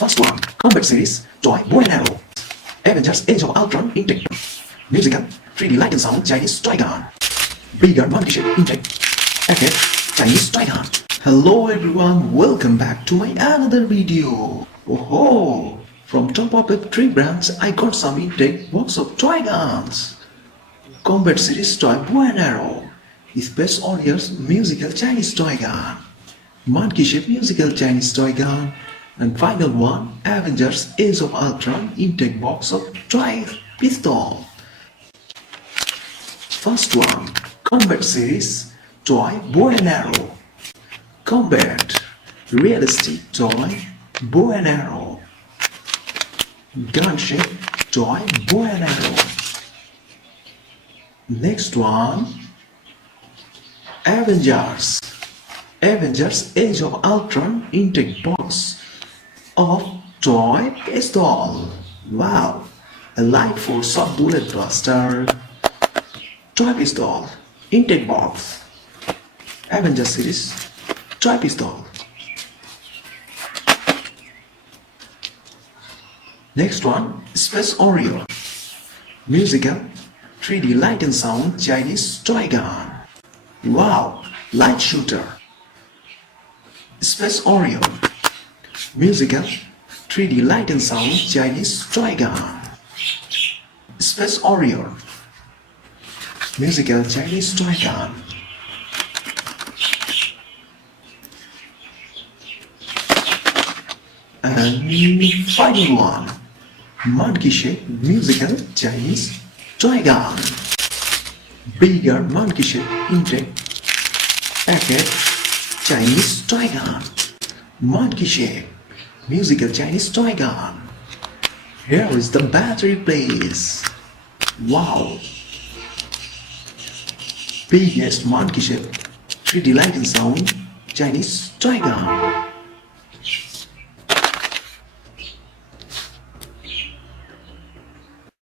First one, Combat Series, Toy, Bow and Arrow. Avengers Age of Ultron Intake. Musical, 3D light and sound, Chinese toy gun. Bigger monkey shape intake. Arcade, Chinese toy gun. Hello everyone, welcome back to my another video. Oh, from top of the 3 brands, I got some intake box of toy guns. Combat Series Toy Bow and Arrow. Space Warriors Musical Chinese Toy Gun. Monkey Shape Musical Chinese Toy Gun. And final one, Avengers Age of Ultron intake box of toy pistol. First one, Combat Series Toy Bow and Arrow. Combat Realistic Toy Bow and Arrow. Gun Shape Toy Bow and Arrow. Next one, Avengers Age of Ultron intake box of toy pistol. Wow, a light force of bullet buster. Toy pistol intake box. Avengers series toy pistol. Next one, Space Warrior Musical 3D light and sound Chinese toy gun. Wow, light shooter. Space Warrior Musical 3D light and sound Chinese toy gun. Space Warrior Musical Chinese toy gun. And final one, Monkey Shape Musical Chinese toy gun. Bigger monkey shape intake. Arcade Chinese toy gun. Monkey shape Musical Chinese toy gun. Here is the battery place. Wow. Biggest monkey shape 3D light and sound Chinese toy gun.